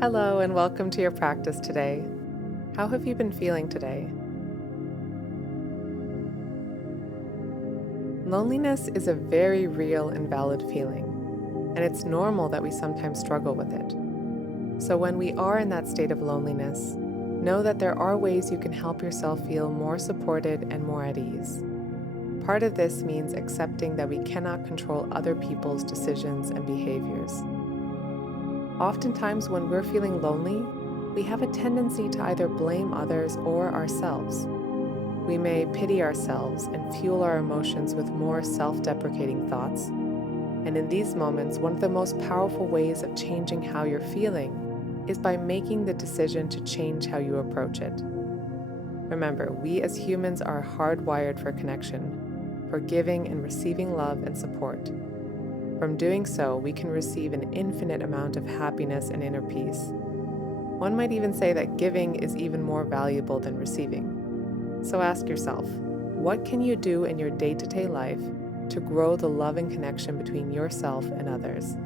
Hello, and welcome to your practice today. How have you been feeling today? Loneliness is a very real and valid feeling, and it's normal that we sometimes struggle with it. So, when we are in that state of loneliness, know that there are ways you can help yourself feel more supported and more at ease. Part of this means accepting that we cannot control other people's decisions and behaviors. Oftentimes, when we're feeling lonely, we have a tendency to either blame others or ourselves. We may pity ourselves and fuel our emotions with more self deprecating thoughts. And in these moments, one of the most powerful ways of changing how you're feeling is by making the decision to change how you approach it. Remember, we as humans are hardwired for connection, for giving and receiving love and support. From doing so, we can receive an infinite amount of happiness and inner peace. One might even say that giving is even more valuable than receiving. So ask yourself, what can you do in your day-to-day life to grow the love and connection between yourself and others?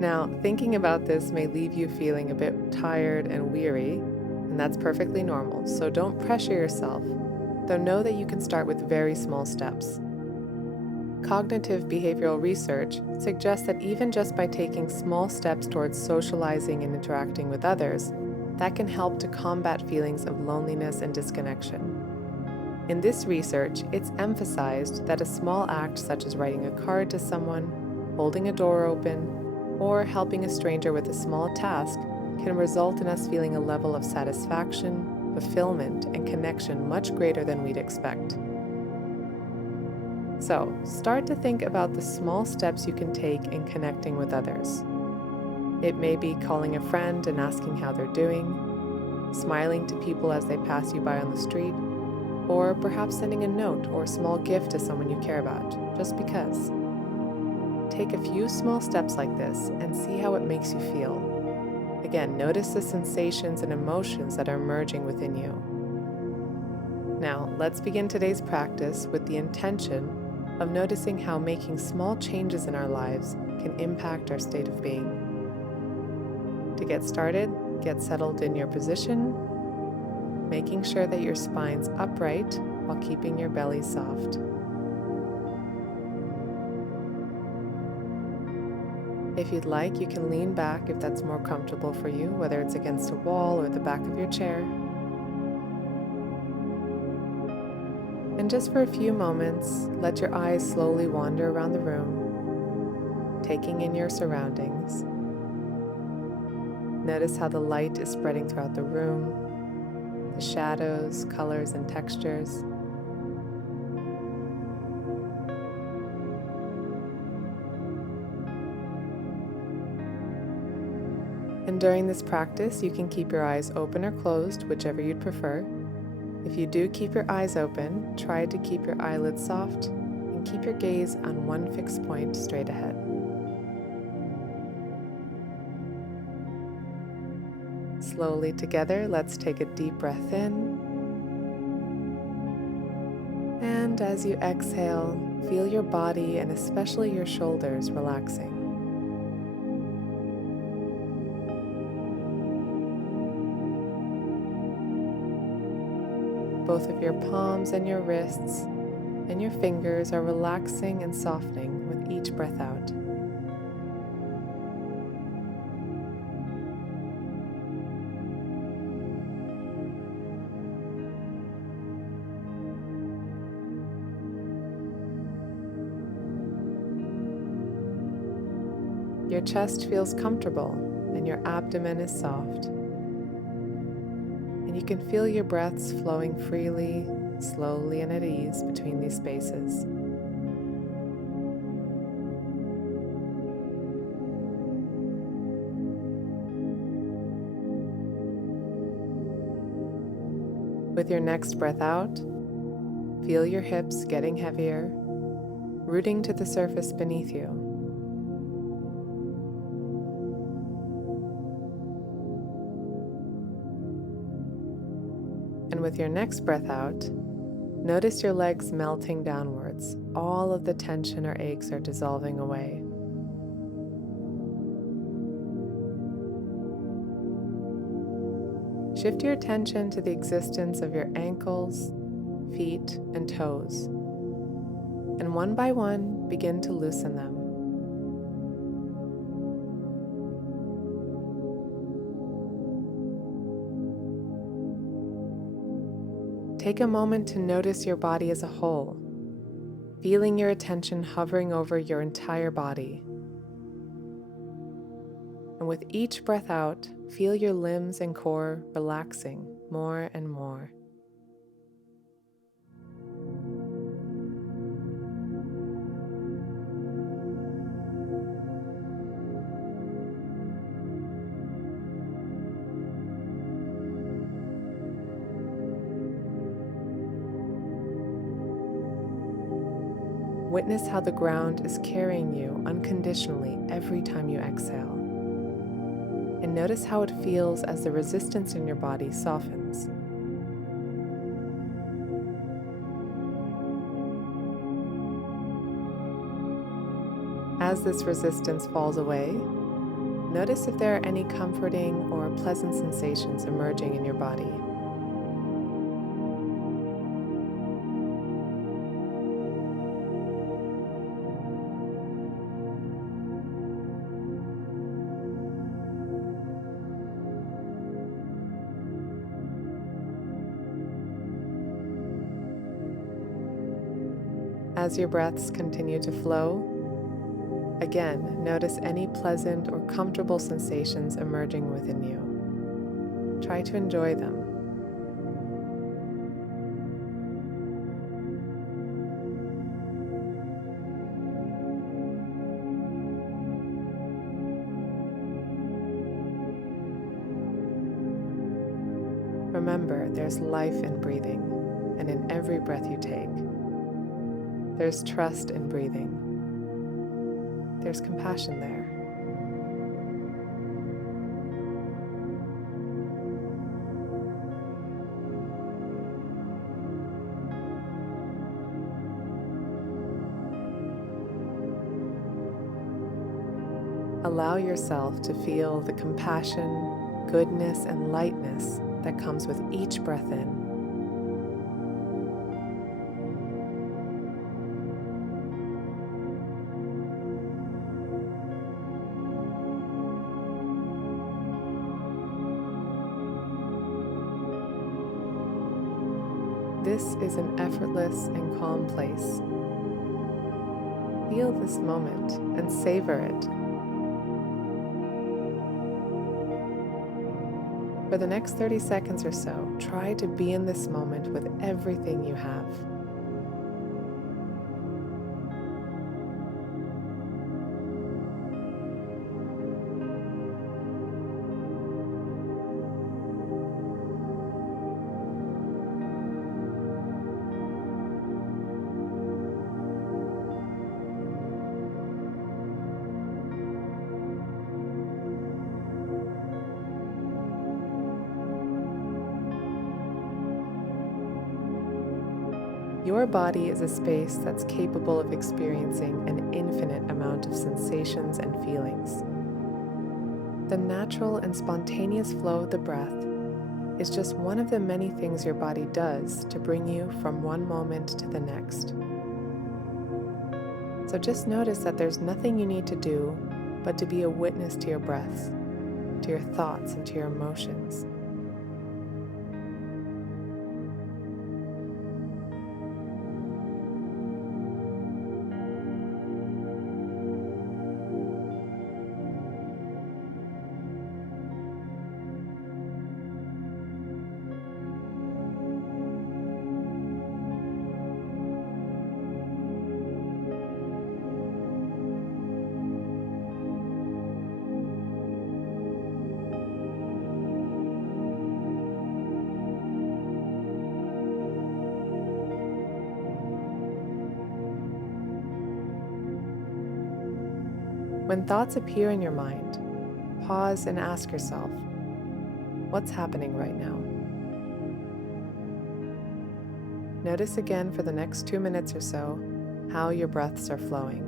Now, thinking about this may leave you feeling a bit tired and weary, and that's perfectly normal, so don't pressure yourself, though know that you can start with very small steps. Cognitive behavioral research suggests that even just by taking small steps towards socializing and interacting with others, that can help to combat feelings of loneliness and disconnection. In this research, it's emphasized that a small act such as writing a card to someone, holding a door open, or helping a stranger with a small task can result in us feeling a level of satisfaction, fulfillment, and connection much greater than we'd expect. So, start to think about the small steps you can take in connecting with others. It may be calling a friend and asking how they're doing, smiling to people as they pass you by on the street, or perhaps sending a note or a small gift to someone you care about, just because. Take a few small steps like this and see how it makes you feel. Again, notice the sensations and emotions that are emerging within you. Now, let's begin today's practice with the intention of noticing how making small changes in our lives can impact our state of being. To get started, get settled in your position, making sure that your spine's upright while keeping your belly soft. If you'd like, you can lean back if that's more comfortable for you, whether it's against a wall or the back of your chair. And just for a few moments, let your eyes slowly wander around the room, taking in your surroundings. Notice how the light is spreading throughout the room, the shadows, colors, and textures. And during this practice, you can keep your eyes open or closed, whichever you'd prefer. If you do keep your eyes open, try to keep your eyelids soft and keep your gaze on one fixed point straight ahead. Slowly together, let's take a deep breath in. And as you exhale, feel your body and especially your shoulders relaxing. Both of your palms and your wrists and your fingers are relaxing and softening with each breath out. Your chest feels comfortable and your abdomen is soft. And you can feel your breaths flowing freely, slowly, and at ease between these spaces. With your next breath out, feel your hips getting heavier, rooting to the surface beneath you. And with your next breath out, Notice your legs melting downwards. All of the tension or aches are dissolving away. Shift your attention to the existence of your ankles, feet, and toes, and one by one, begin to loosen them. Take a moment to notice your body as a whole, feeling your attention hovering over your entire body. And with each breath out, feel your limbs and core relaxing more and more. Witness how the ground is carrying you unconditionally every time you exhale. And notice how it feels as the resistance in your body softens. As this resistance falls away, notice if there are any comforting or pleasant sensations emerging in your body. As your breaths continue to flow, again, notice any pleasant or comfortable sensations emerging within you. Try to enjoy them. Remember, there's life in breathing, and in every breath you take. There's trust in breathing. There's compassion there. Allow yourself to feel the compassion, goodness, and lightness that comes with each breath in. This is an effortless and calm place. Feel this moment and savor it. For the next 30 seconds or so, try to be in this moment with everything you have. Your body is a space that's capable of experiencing an infinite amount of sensations and feelings. The natural and spontaneous flow of the breath is just one of the many things your body does to bring you from one moment to the next. So just notice that there's nothing you need to do but to be a witness to your breaths, to your thoughts, and to your emotions. When thoughts appear in your mind, pause and ask yourself, what's happening right now? Notice again for the next 2 minutes or so how your breaths are flowing.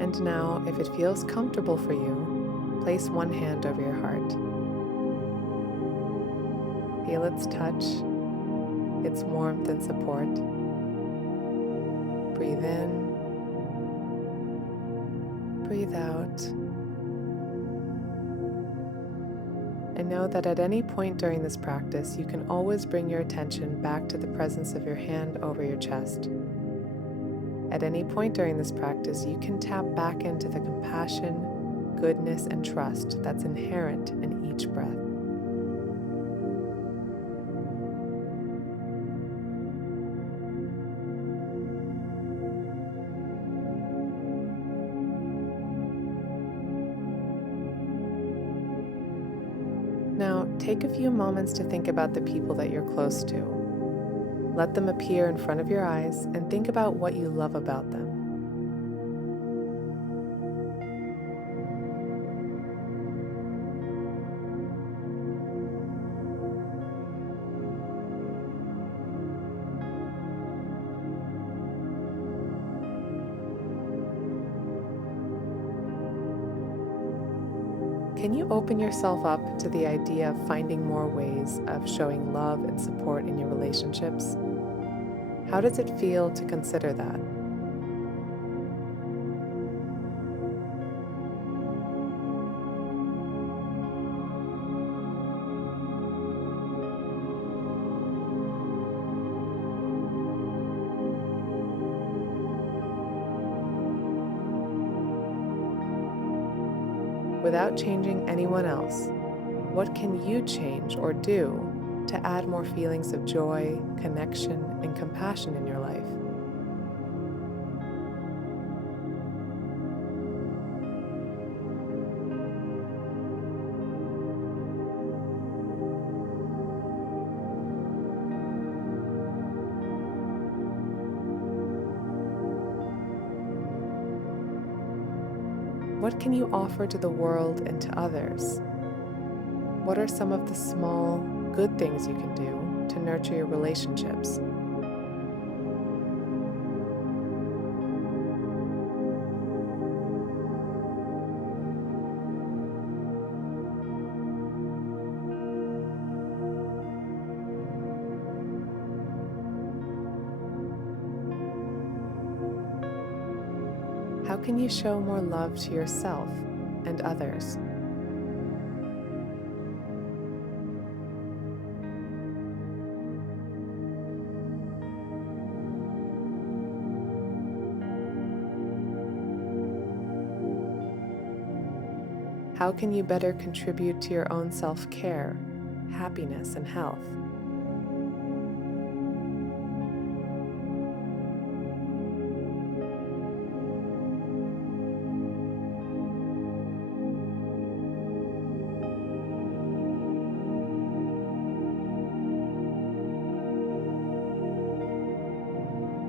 And now, if it feels comfortable for you, place one hand over your heart. Feel its touch, its warmth and support. Breathe in, breathe out. And know that at any point during this practice, you can always bring your attention back to the presence of your hand over your chest. At any point during this practice, you can tap back into the compassion, goodness, and trust that's inherent in each breath. Now, take a few moments to think about the people that you're close to. Let them appear in front of your eyes and think about what you love about them. Can you open yourself up to the idea of finding more ways of showing love and support in your relationships? How does it feel to consider that? Without changing anyone else, what can you change or do to add more feelings of joy, connection, and compassion in your life? What can you offer to the world and to others? What are some of the small, good things you can do to nurture your relationships? How can you show more love to yourself and others? How can you better contribute to your own self-care, happiness, and health?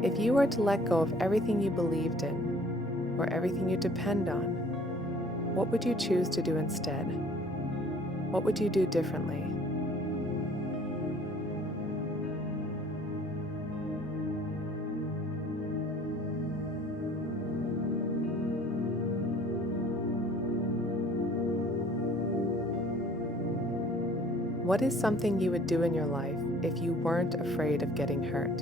If you were to let go of everything you believed in, or everything you depend on, what would you choose to do instead? What would you do differently? What is something you would do in your life if you weren't afraid of getting hurt?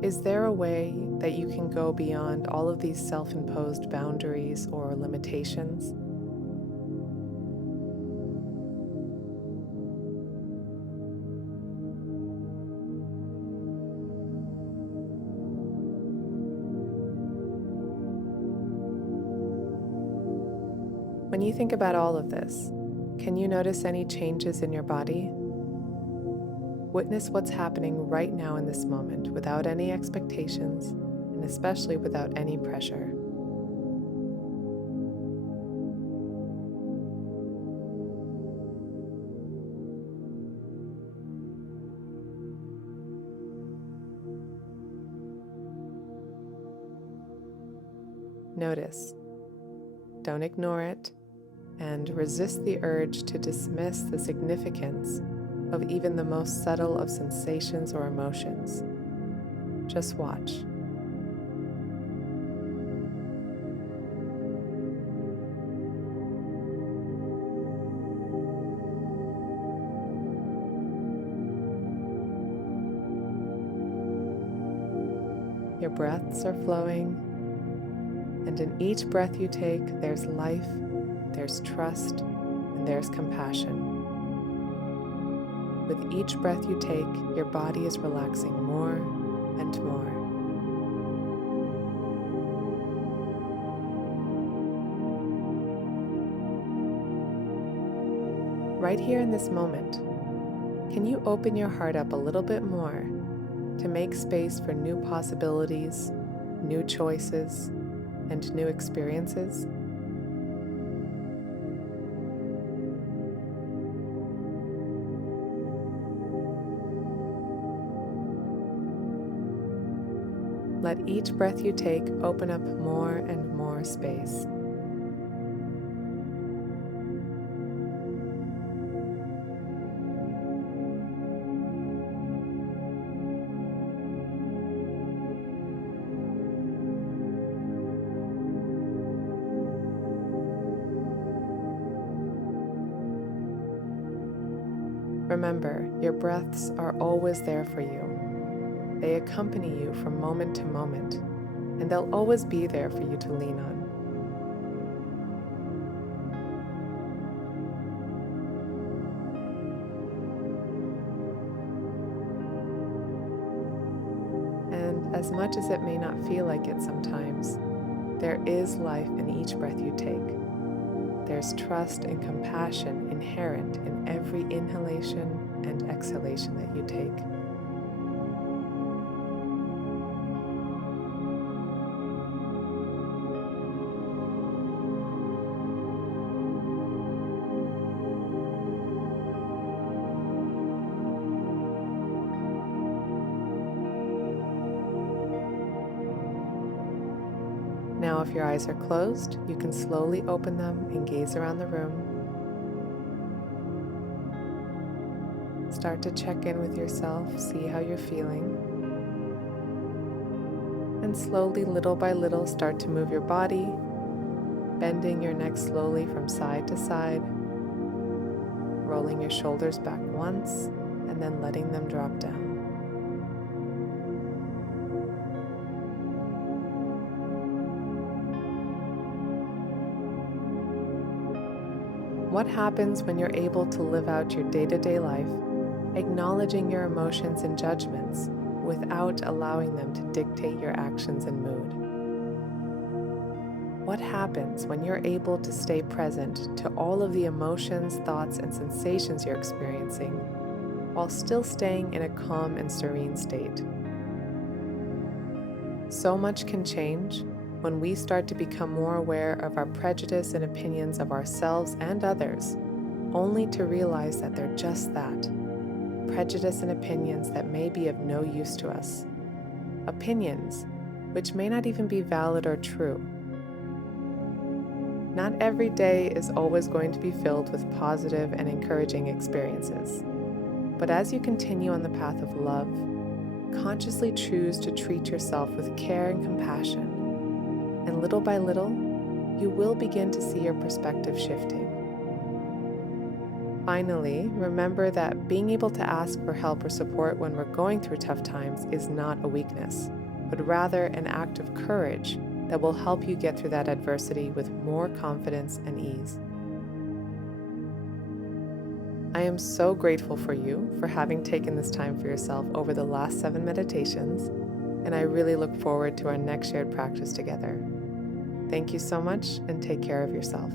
Is there a way that you can go beyond all of these self-imposed boundaries or limitations? When you think about all of this, can you notice any changes in your body? Witness what's happening right now in this moment without any expectations and especially without any pressure. Notice, don't ignore it, and resist the urge to dismiss the significance of even the most subtle of sensations or emotions. Just watch. Your breaths are flowing, and in each breath you take, there's life, there's trust, and there's compassion. With each breath you take, your body is relaxing more and more. Right here in this moment, can you open your heart up a little bit more to make space for new possibilities, new choices, and new experiences? Let each breath you take open up more and more space. Remember, your breaths are always there for you. They accompany you from moment to moment, and they'll always be there for you to lean on. And as much as it may not feel like it sometimes, there is life in each breath you take. There's trust and compassion inherent in every inhalation and exhalation that you take. Now, if your eyes are closed, you can slowly open them and gaze around the room. Start to check in with yourself, see how you're feeling. And slowly, little by little, start to move your body, bending your neck slowly from side to side, rolling your shoulders back once, and then letting them drop down. What happens when you're able to live out your day-to-day life, acknowledging your emotions and judgments without allowing them to dictate your actions and mood? What happens when you're able to stay present to all of the emotions, thoughts, and sensations you're experiencing while still staying in a calm and serene state? So much can change when we start to become more aware of our prejudice and opinions of ourselves and others, only to realize that they're just that, prejudice and opinions that may be of no use to us. Opinions which may not even be valid or true. Not every day is always going to be filled with positive and encouraging experiences. But as you continue on the path of love, consciously choose to treat yourself with care and compassion. And little by little, you will begin to see your perspective shifting. Finally, remember that being able to ask for help or support when we're going through tough times is not a weakness, but rather an act of courage that will help you get through that adversity with more confidence and ease. I am so grateful for you for having taken this time for yourself over the last 7 meditations, and I really look forward to our next shared practice together. Thank you so much, and take care of yourself.